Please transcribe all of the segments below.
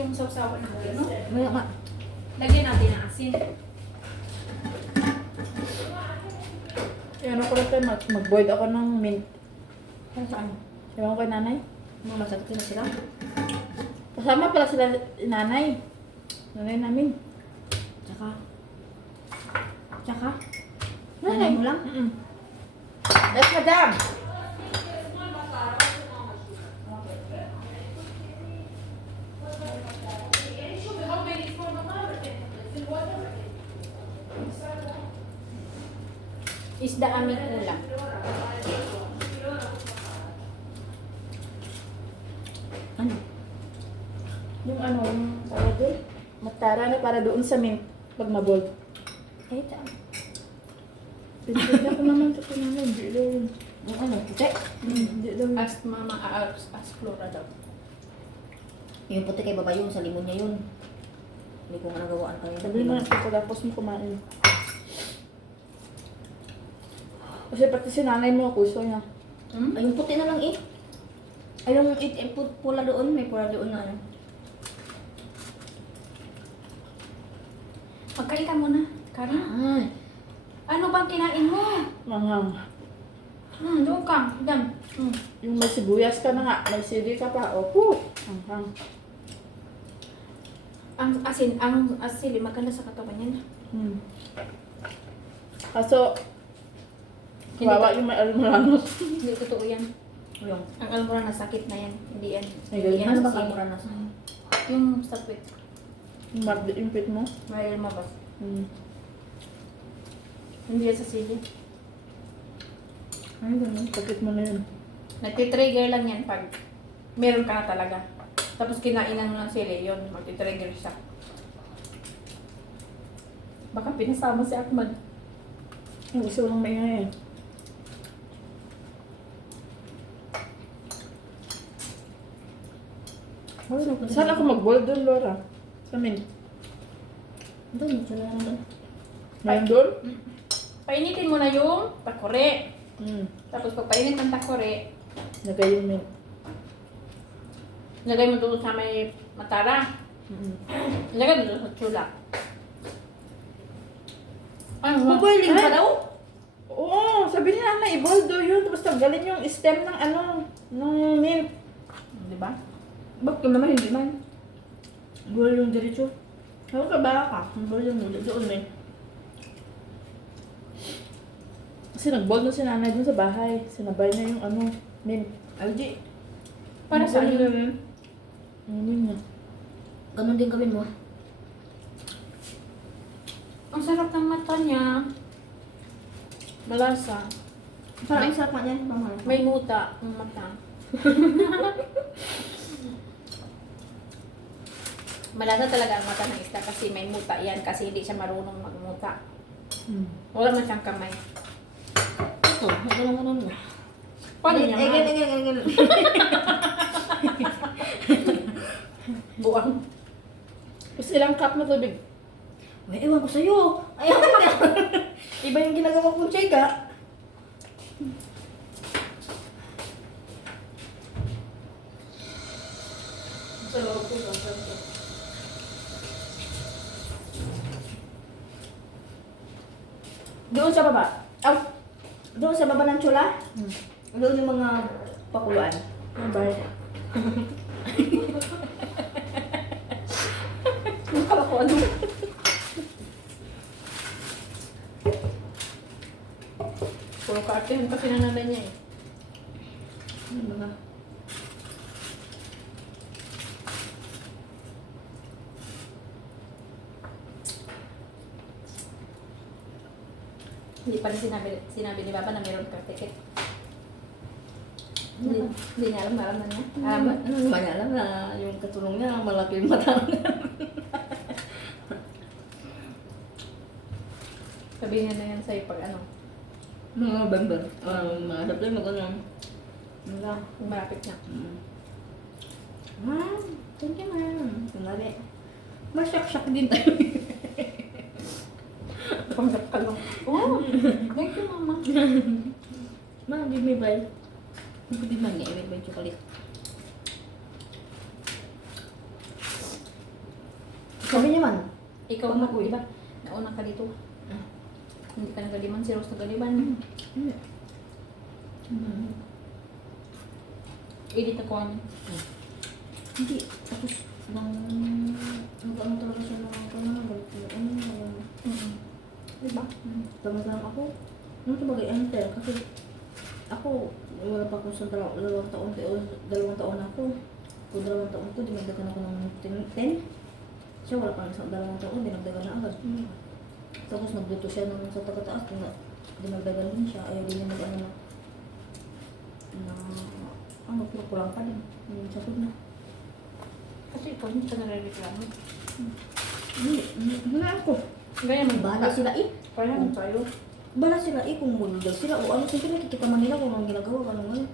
yung sausawan natin, no? Maya nga. Lagyan natin ng asin. Ano ko rin mag-boil ako ng mint. Saan? Ewan ko nanay. Mga masakit na sila. Kasama pala sila nanay. Nanay namin. Tsaka? Nanay mo lang? Yes, madam. Isda aming ulam. Ano? Yung ano, yung para doon. Matara na para doon sa mint. Pag mabold. Eh, saan? Pinipigyan ko naman ito nanay. Hindi daw yun. Yung ano? Puti? Hindi daw yun. Ask mama, ask Flora daw. Yung puti kay baba yun. Sa limon niya yun. Hindi ko nga nagawaan kayo. Sabi mo na pagkatapos mo kumain. Kasi pati si nanay mo, kuso niya. Ay, yung puti na lang eh. Ay, yung pula doon. May pula doon na ano. Magkain ka muna, Karin. Ay. Ano bang kinain mo? Manghang. Doon ka. Dam. Yung may sibuyas ka na nga, may sili ka pa. Opo. Manghang. Ang asin, maganda sa katawan yan. Kaso, kawawa yung may almoranos. Hindi totoo yan. Yung. Ang almoranas sakit na yan. Hindi yan. Ay, Hindi ganyan. yan Ano ba sili. kamuranas? Yung sapit. Yung mag-impit mo. May lumabas. Hmm. Hindi yan sa sili. Ay, ganun. Sakit mo na yun. Nagtitrigger lang yan pag meron ka na talaga. Tapos kinainan mo ng sili, yun, magtitrigger siya. Baka pinasama si Ahmad. Yung isa walang maingay eh. Saan ako mag-boil doon, Laura? Sa mint. Doon, sila lang doon. Meron doon? Painitin mo na yung takore. Hmm. Tapos pag painit ng takore, Lagay yung mint. lagay mo doon sa may matara. Lagay mo doon sa tsula. Ano? Buboiling pa daw? Oo, sabi niya na i-boil daw yun. Tapos tanggalin yung stem ng ano, ng mint. Di ba? Bakit naman hindi man? Boil yung diretso. Ako ka ba ka? Boil yung mint doon eh. Kasi nag-boil na si nanay dun sa bahay. Sinabay na yung ano, mint. Ay, di. Para sa Ano ano? yun? Ano yun? Ganun din gawin mo. Ang sarap ng mata niya. Malasa. Parang ang sarap nga yan. Mamahal. May muta ang mata. Malasa talaga ang mata ng isda kasi may muta yan kasi hindi siya marunong magmuta. Wala man siyang kamay. Ito, ganun. Paano niya Ay, man? ganun. Buang. Tapos ilang cup na tubig? May ewan ko sa'yo. Ayaw ko na. Iba yung ginagawa kong chika. Sa loob ko lang. Doon sa baba. Doon sa baba ng tsula. Doon yung mga pakuluan. Bye. Akala ko ano. Puro kaartehan kasi nanay niya eh. Ano ba? Hindi pa rin sinabi ni Papa na meron kang ticket. Hindi niya alam na niya. Ano naman niya alam na yung katulong niya, malaki yung mata niya. Sabihin niya na yan sa'yo pag ano, Mga November. Mga September, gano'n. Ano lang. kung malapit na. Thank you, ma'am. Kunwari, masyak-syak din tayo. Panggap ka lang. Oh, thank you, Mama. Ma, give me bye. Hindi man niya, i-make by chocolate. Sabi niya man, Ikaw Pag na, mag-uwi. di ba? Nauna ka dito. Ah. Hindi ka nagaliman, si Rose nagaliman. Edit ako ano. hindi. Tapos, nag-ano talaga siya ng Diba? Tama-tama ako. Ano ito mag-enter? Kasi ako, wala pa ako sa dalawang taon na ako. Kung 2 taon ko, dinagdagan ako ng 10. Siya wala pa isang 2 taon, dinagdagan na agad. Tapos nagluto siya ng sa taga-taas, dinagdagan din siya. Ayaw din niya mag-ano na pero kulang pa din. Hindi sakot na. Kasi ikaw hindi ka nare-reklamo. Hindi ako. Ganyan man. Bahala sila Parang tayo. Bahala sila kung muldag sila o ano. Siyempre nakikita man nila kung anong ginagawa, ano.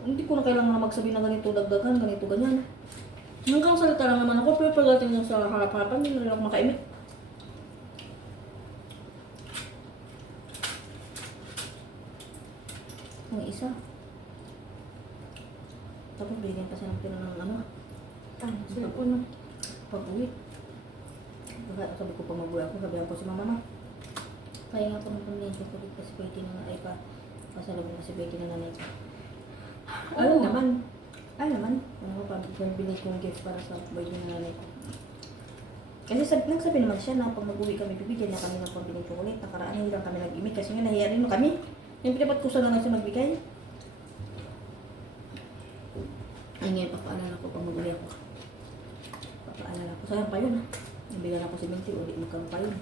Hindi ko na kailangan magsabi na ganito dagdagan, ganito ganyan. Hanggang salita lang naman ako, pero pagdating na sa harap-harapan, hindi na rin ako makaimik. Ang isa. Tapos bigyan pa siya ng pera ng ano, Sila po no. pag-uwi. Sabi ko pa mag-uwi ako, sabi ako si mama. Kaya nga po ng pamilya ko dito kasi Betty na ay pa pasalubong kasi Betty na nanay ko. Ano naman? Ano pa, bili kong gift para sa birthday na nanay ko. Kasi nagsabi naman siya na pag mag-uwi kami, bibigyan na kami ng pambiling chocolate. Nakaraan hindi lang kami nag-imik kasi nga nahiya rin mo kami. Yung pinapat ko sana nga siya magbigay. Ay ngayon, papaalala ko pag mag-uwi ako. Papaalala ko. Sayang pa yun ha. Nabigyan ako si Minty, ulit magkang pa yun.